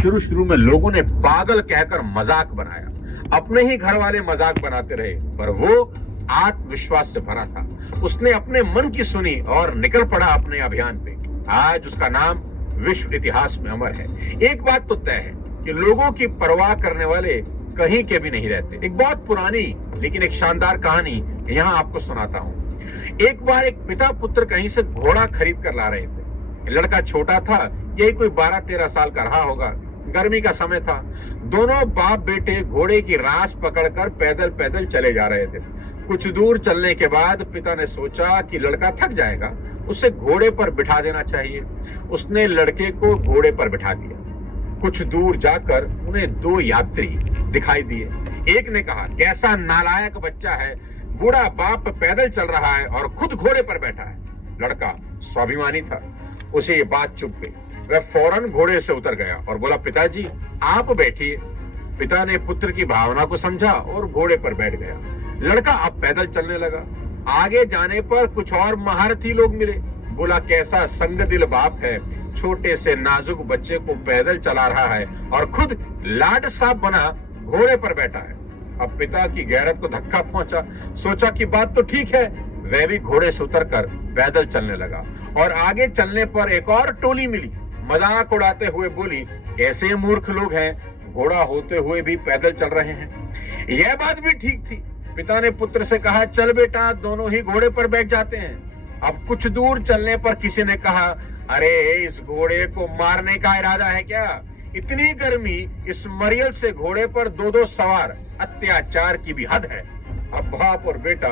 शुरू में लोगों ने पागल कहकर मजाक बनाया, अपने ही घर वाले मजाक बनाते रहे, पर वो आत्मविश्वास से भरा था। उसने अपने मन की सुनी और निकल पड़ा अपने अभियान पे। आज उसका नाम विश्व इतिहास में अमर है। एक बात तो तय है कि लोगों की परवाह करने वाले कहीं के भी नहीं रहते। एक बहुत पुरानी लेकिन एक शानदार कहानी यहाँ आपको सुनाता हूँ। एक बार एक पिता पुत्र कहीं से घोड़ा खरीद कर ला रहे थे। लड़का छोटा था, यही कोई 12-13 साल का रहा होगा। गर्मी का समय था। दोनों बाप बेटे घोड़े की रास पकड़कर पैदल पैदल चले जा रहे थे। कुछ दूर चलने के बाद पिता ने सोचा कि लड़का थक जाएगा, उसे घोड़े पर बिठा देना चाहिए। उसने लड़के को घोड़े पर बिठा दिया। कुछ दूर जाकर उन्हें दो यात्री दिखाई दिए। एक ने कहा, कैसा नालायक बच्चा है, बूढ़ा बाप पैदल चल रहा है और खुद घोड़े पर बैठा है। लड़का स्वाभिमानी था, उसे ये बात चुभ गई। वह फौरन घोड़े से उतर गया और बोला, पिताजी आप बैठिए। पिता ने पुत्र की भावना को समझा और घोड़े पर बैठ गया। लड़का अब पैदल चलने लगा। आगे जाने पर कुछ और महारथी लोग मिले। बोला, कैसा संगदिल बाप है, छोटे से नाजुक बच्चे को पैदल चला रहा है और खुद लाड साहब बना घोड़े पर बैठा है। अब पिता की गैरत को धक्का पहुंचा। सोचा कि बात तो ठीक है। वह भी घोड़े से उतरकर पैदल चलने लगा और आगे चलने पर एक और टोली मिली। मजाक उड़ाते हुए बोली, ऐसे मूर्ख लोग हैं, घोड़ा होते हुए भी पैदल चल रहे हैं। यह बात भी ठीक थी। पिता ने पुत्र से कहा, चल बेटा, दोनों ही घोड़े पर बैठ जाते हैं। अब कुछ दूर चलने पर किसी ने कहा, अरे इस घोड़े को मारने का इरादा है क्या? इतनी गर्मी, इस मरियल से घोड़े पर दो दो सवार, अत्याचार की भी हद है। अब बाप और बेटा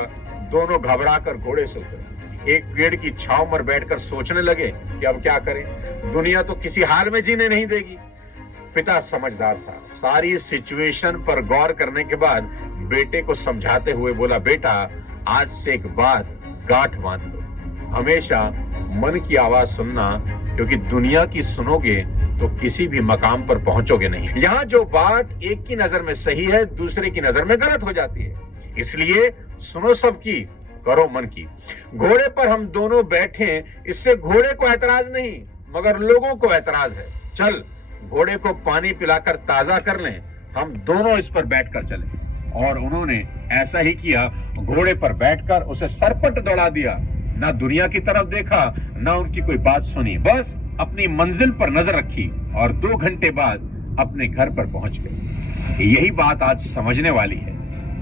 दोनों घबराकर घोड़े से उतरे। एक पेड़ की छांव में बैठकर सोचने लगे कि अब क्या करें, दुनिया तो किसी हाल में जीने नहीं देगी। पिता समझदार था। सारी सिचुएशन पर गौर करने के बाद बेटे को समझाते हुए बोला, बेटा आज से एक बात गांठ बांध लो, हमेशा मन की आवाज सुनना, क्योंकि दुनिया की सुनोगे तो किसी भी मकाम पर पहुंचोगे नहीं। यहाँ जो बात एक की नजर में सही है, दूसरे की नजर में गलत हो जाती है। इसलिए सुनो सबकी, करो मन की। घोड़े पर हम दोनों बैठे, इससे घोड़े को ऐतराज नहीं मगर लोगों को ऐतराज है। चल घोड़े को पानी पिलाकर ताजा कर लें, हम दोनों इस पर बैठकर चलें। और उन्होंने ऐसा ही किया। घोड़े पर बैठकर उसे सरपट दौड़ा दिया। ना दुनिया की तरफ देखा, ना उनकी कोई बात सुनी, बस अपनी मंजिल पर नजर रखी और 2 घंटे बाद अपने घर पर पहुंच गए। यही बात आज समझने वाली है।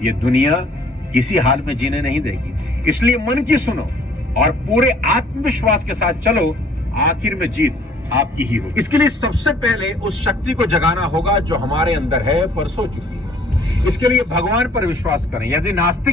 ये दुनिया किसी हाल में जीने नहीं देगी, इसलिए मन की सुनो और पूरे आत्मविश्वास के साथ चलो, आखिर में जीत आपकी ही होगी। इसके लिए सबसे पहले उस शक्ति को जगाना होगा जो हमारे अंदर है पर सो चुकी है। इसके लिए भगवान पर विश्वास करें। यदि नास्तिक